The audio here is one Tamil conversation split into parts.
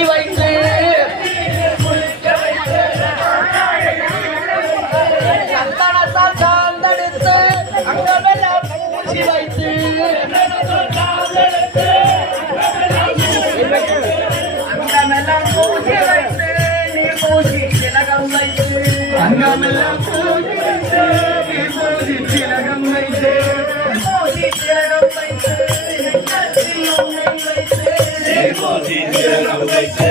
பூசி வைத்து சந்தனத்தால் சார்ந்தெடுத்து அங்கமெல்லாம் பூசி வைத்து அங்கமெல்லாம் பூசி வைத்து நீ பூசி திலகம் வைத்து அங்கமெல்லாம் பூசி வைத்து நீ பூசி திலகம் வைத்து பூசி திலகம் வைத்து பூசி திலகம் வைத்து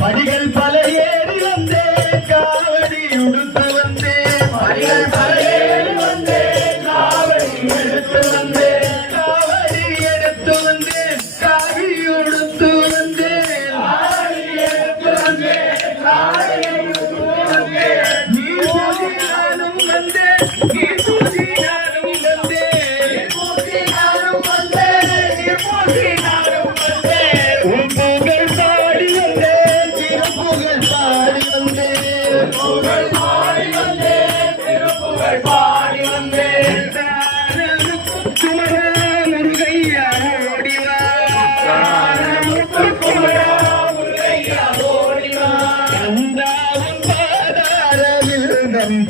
படிகள் பல ஏறி வந்தே காவடி உடுத்து வந்தே படிகள் பல ஏறி வந்தே காவடி எடுத்து வந்தே காவடி எடுத்து வந்தே காவி உடுத்து வந்தே நீ பூசி நானும் வந்தே நீ பூசி நானும் வந்தே பூசி நானும் வந்தே நீ பூசி நானும் வந்தே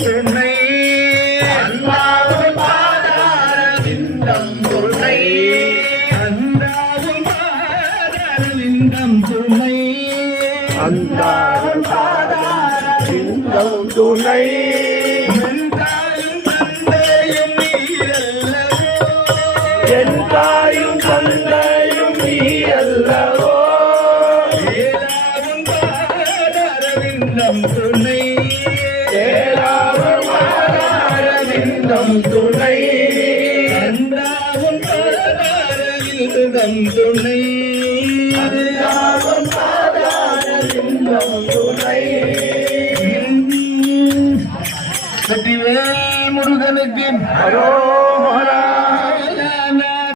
துணை அல்லாவும் பாதாரவிந்தம் துணை அந்தாவும் பாதாரவிந்தம் துணை அந்தாவும் பாதாரவிந்தம் துணை என் தாயும் தந்தையும் நீயல்லவோ ஏலாவும் பாதாரவிந்தம் துணை துணை அந்தாவும் பாதாரவிந்தம் துணை அந்தாவும் பாதாரவிந்தம் துணை வெற்றிவேல் முருகனுக்கு